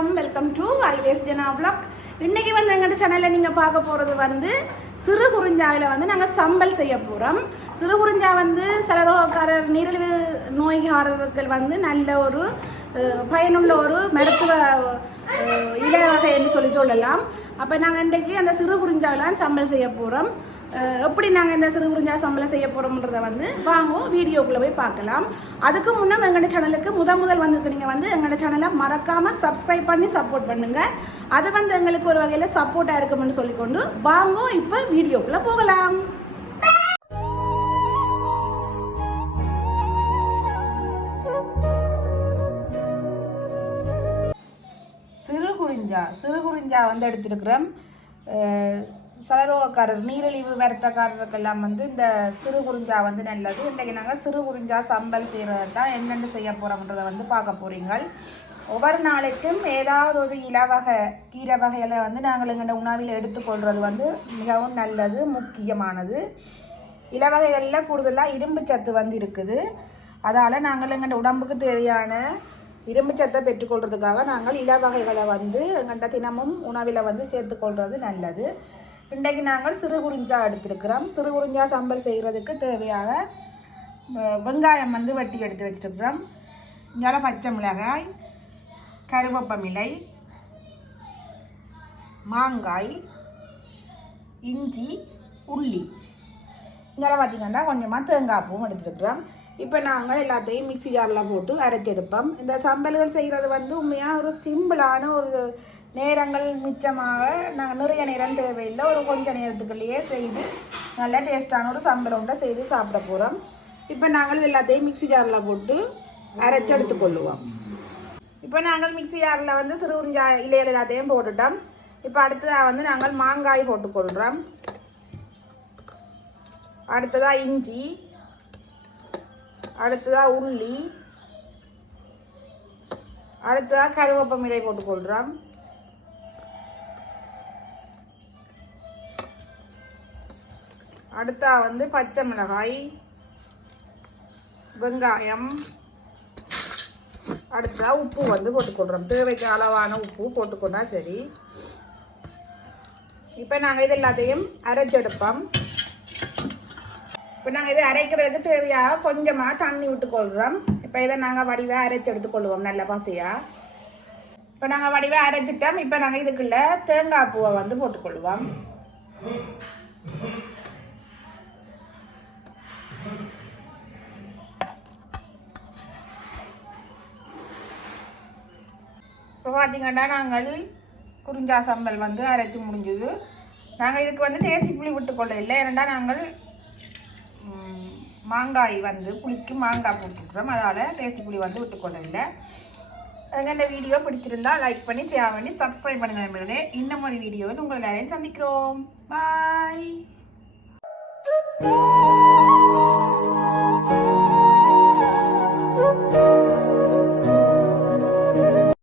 வணக்கம். Welcome to ஐலேஸ் ஜெனா பிளாக் இன்றைக்கி வந்து எங்கள்ட்ட சேனலில் நீங்கள் பார்க்க போகிறது வந்து சிறு குறிஞ்சாவில் வந்து நாங்கள் சம்பல் செய்ய போகிறோம் சிறு குறிஞ்சா வந்து சலரோகக்காரர் நீரிழிவு நோய்காரர்கள் வந்து நல்ல ஒரு பயனுள்ள ஒரு மருத்துவ இலவகைன்னு சொல்லி சொல்லலாம். அப்போ நாங்கள் இன்றைக்கு அந்த சிறு குறிஞ்சாவில் சம்பல் செய்ய போகிறோம் எப்படி நாங்கள் இந்த சிறு குறிஞ்சா சம்பளம் செய்ய போகிறோம்ன்றத வந்து வாங்குவோம் வீடியோக்குள்ளே போய் பார்க்கலாம். அதுக்கு முன்னே எங்களோட சேனலுக்கு முத முதல் வந்திருக்கு நீங்கள் வந்து எங்களோட சேனலை மறக்காமல் சப்ஸ்கிரைப் பண்ணி சப்போர்ட் பண்ணுங்கள் அது வந்து எங்களுக்கு ஒரு வகையில் சப்போர்ட்டாக இருக்கும்னு சொல்லிக்கொண்டு வாங்குவோம் இப்போ வீடியோக்குள்ளே போகலாம். சிறு குறிஞ்சா சிறு குறிஞ்சா வந்து எடுத்திருக்கிறோம். சலரோகக்காரர் நீரிழிவு வருத்தக்காரருக்கெல்லாம் வந்து இந்த சிறு குறிஞ்சா வந்து நல்லது. இன்றைக்கு நாங்கள் சிறு குறிஞ்சா சம்பல் செய்கிறது தான் என்னென்னு செய்ய போகிறோம்ன்றதை வந்து பார்க்க போறீங்க ஒவ்வொரு நாளைக்கும் ஏதாவது ஒரு இலவகை கீரை வகைகளை வந்து நாங்கள் எங்கள் உணவில் எடுத்துக்கொள்வது வந்து மிகவும் நல்லது முக்கியமானது. இலவகைகளில் கூடுதலாக இரும்பு சத்து வந்து இருக்குது. அதால் நாங்கள் எங்கள் உடம்புக்கு தேவையான இரும்பு சத்தை பெற்றுக்கொள்றதுக்காக நாங்கள் இலவகைகளை வந்து எங்கள்கிட்ட தினமும் உணவில் வந்து சேர்த்துக்கொள்வது நல்லது. இன்றைக்கு நாங்கள் சிறு குறிஞ்சா எடுத்திருக்கிறோம். சிறு குறிஞ்சா சம்பல் செய்கிறதுக்கு தேவையாக வெங்காயம் வந்து வெட்டி எடுத்து வச்சிருக்கிறோம். இங்கே பச்சை மிளகாய் கருவேப்பமிலை மாங்காய் இஞ்சி உள்ளி. இங்கே பார்த்தீங்கன்னா கொஞ்சமாக தேங்காய் பூவும் எடுத்துருக்குறோம். இப்போ நாங்கள் எல்லாத்தையும் மிக்ஸி ஜாரில் போட்டு அரைச்செடுப்போம் இந்த சம்பல்கள் செய்கிறது வந்து உண்மையாக ஒரு சிம்பிளான ஒரு நேரங்கள் மிச்சமாக நாங்கள் நிறைய நேரம் தேவையில்லை. ஒரு கொஞ்ச நேரத்துக்குள்ளேயே செய்து நல்லா டேஸ்டான ஒரு சம்பல் உண்டை செய்து சாப்பிட போகிறோம் இப்போ நாங்கள் எல்லாத்தையும் மிக்ஸி ஜாரில் போட்டு அரைச்செடுத்து கொள்ளுவோம். இப்போ நாங்கள் மிக்ஸி ஜாரில் வந்து சிறு உறிஞ்சா இலையில் எல்லாத்தையும் போட்டுட்டோம். இப்போ அடுத்ததாக வந்து நாங்கள் மாங்காய் போட்டுக்கொள்கிறோம் அடுத்ததாக இஞ்சி. அடுத்ததாக உள்ளி. அடுத்ததாக கருவேப்பமிலை போட்டுக்கொள்கிறோம் அடுத்தா வந்து பச்சை மிளகாய் வெங்காயம் அடுத்தா உப்பு வந்து போட்டுக்கொள்கிறோம் தேவைக்கு அளவான உப்பு போட்டுக்கொண்டா சரி. இப்போ நாங்கள் இது எல்லாத்தையும் அரைச்செடுப்போம் இப்போ நாங்கள் இதை அரைக்கிறதுக்கு தேவையாக கொஞ்சமாக தண்ணி விட்டுக்கொள்கிறோம் இப்போ இதை நாங்கள் வடிவாக அரைச்சி எடுத்துக்கொள்வோம் நல்ல பசையாக இப்போ நாங்கள் வடிவாக அரைச்சிட்டோம். இப்போ நாங்கள் இதுக்குள்ளே தேங்காய் பூவை வந்து போட்டுக்கொள்வோம் இப்போ பார்த்தீங்கன்னா நாங்கள் குறிஞ்சா சம்பல் வந்து அரைச்சி முடிஞ்சுது. நாங்கள் இதுக்கு வந்து தேசி புளி விட்டுக்கொள்ள இல்லை ஏன்னா நாங்கள் மாங்காய் வந்து புளிக்கு மாங்காய் போட்டுக்கிறோம் அதனால் தேசி புளி வந்து விட்டுக்கொள்ள இல்லை அதுங்க இந்த வீடியோ பிடிச்சிருந்தா லைக் பண்ணி ஷேர் பண்ணி சப்ஸ்கிரைப் பண்ணுங்கள் நண்பர்களே. இன்னும் ஒரு வீடியோவில் உங்களை எல்லாரையும் சந்திக்கிறோம். பாய்